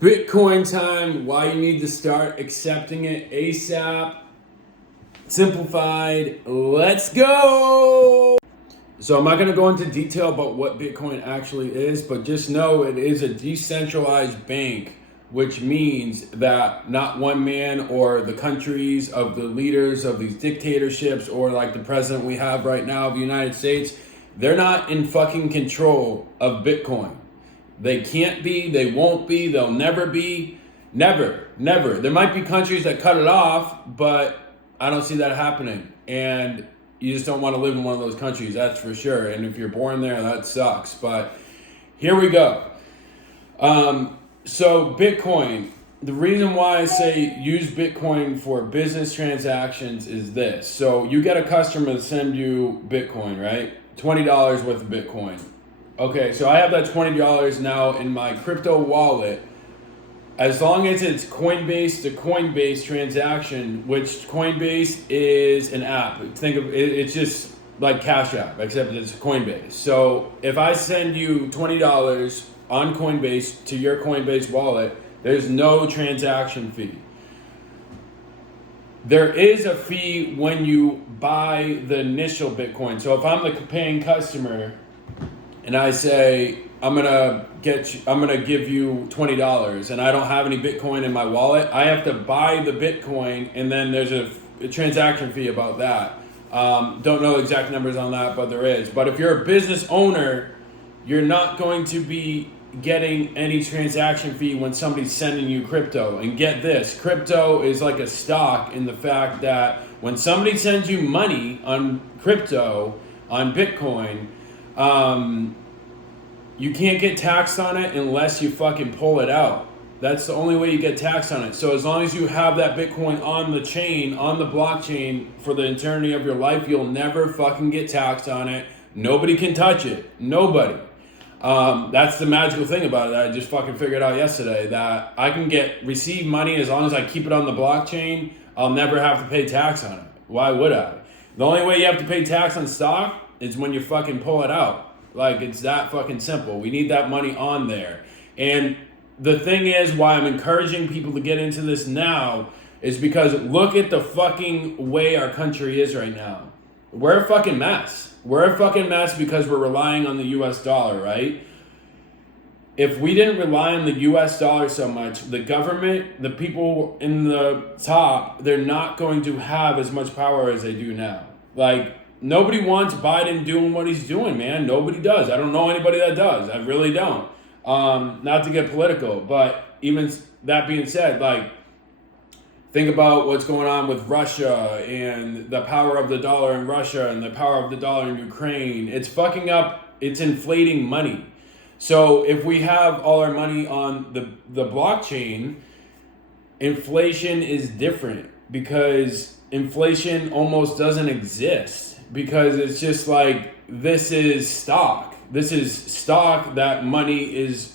Bitcoin time, why you need to start accepting it ASAP. Simplified, let's go! So I'm not going to go into detail about what Bitcoin actually is, but just know it is a decentralized bank, which means that not one man or the countries of the leaders of these dictatorships or like the president we have right now of the United States, they're not in fucking control of Bitcoin. They can't be, they won't be, they'll never be. Never. There might be countries that cut it off, but I don't see that happening. And you just don't want to live in one of those countries, that's for sure. And if you're born there, that sucks. But here we go. So Bitcoin, the reason why I say use Bitcoin for business transactions is this. So you get a customer to send you Bitcoin, right? $20 worth of Bitcoin. Okay, so I have that $20 now in my crypto wallet. As long as it's Coinbase to Coinbase transaction, which Coinbase is an app. Think of it, it's just like Cash App, except it's Coinbase. So if I send you $20 on Coinbase to your Coinbase wallet, there's no transaction fee. There is a fee when you buy the initial Bitcoin. So if I'm the paying customer and I say, I'm gonna give you $20 and I don't have any Bitcoin in my wallet, I have to buy the Bitcoin and then there's a transaction fee about that. Don't know exact numbers on that, but there is. But if you're a business owner, you're not going to be getting any transaction fee when somebody's sending you crypto. And get this, crypto is like a stock in the fact that when somebody sends you money on crypto, on Bitcoin, you can't get taxed on it unless you fucking pull it out. That's the only way you get taxed on it. So as long as you have that Bitcoin on the chain, on the blockchain for the eternity of your life, you'll never fucking get taxed on it. Nobody can touch it. Nobody. That's the magical thing about it. I just fucking figured out yesterday that I can receive money as long as I keep it on the blockchain. I'll never have to pay tax on it. Why would I? The only way you have to pay tax on stock is when you fucking pull it out. Like, it's that fucking simple. We need that money on there. And the thing is, why I'm encouraging people to get into this now is because look at the fucking way our country is right now. We're a fucking mess. We're a fucking mess because we're relying on the US dollar, right? If we didn't rely on the US dollar so much, the government, the people in the top, they're not going to have as much power as they do now. Like, nobody wants Biden doing what he's doing, man. Nobody does. I don't know anybody that does. I really don't. Not to get political, but even that being said, like, think about what's going on with Russia and the power of the dollar in Russia and the power of the dollar in Ukraine. It's fucking up. It's inflating money. So if we have all our money on the blockchain, inflation is different because inflation almost doesn't exist because it's just like, this is stock. This is stock that money is,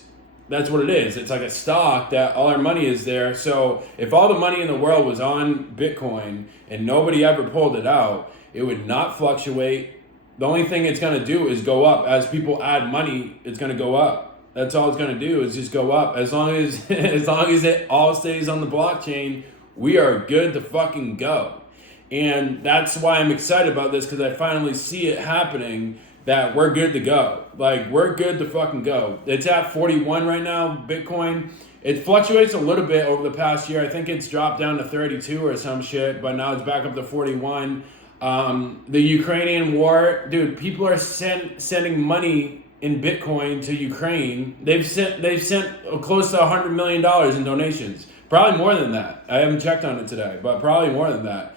that's what it is. It's like a stock that all our money is there. So if all the money in the world was on Bitcoin and nobody ever pulled it out, it would not fluctuate. The only thing it's going to do is go up. As people add money, it's going to go up. That's all it's going to do is just go up. As long as it all stays on the blockchain, we are good to fucking go. And that's why I'm excited about this, because I finally see it happening, that we're good to go. Like, we're good to fucking go. It's at 41 right now, Bitcoin. It fluctuates a little bit over the past year. I think it's dropped down to 32 or some shit, but now it's back up to 41. The Ukrainian war, dude, people are sending money in Bitcoin to Ukraine. They've sent close to $100 million in donations. Probably more than that. I haven't checked on it today, but probably more than that.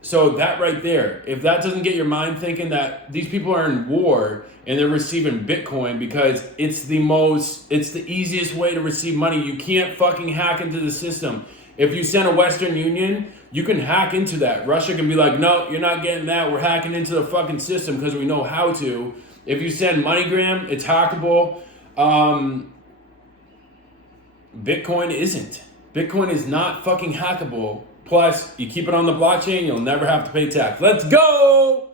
So that right there, if that doesn't get your mind thinking that these people are in war and they're receiving Bitcoin because it's the easiest way to receive money. You can't fucking hack into the system. If you send a Western Union, you can hack into that. Russia can be like, no, you're not getting that. We're hacking into the fucking system because we know how to. If you send MoneyGram, it's hackable. Bitcoin isn't. Bitcoin is not fucking hackable. Plus, you keep it on the blockchain, you'll never have to pay tax. Let's go!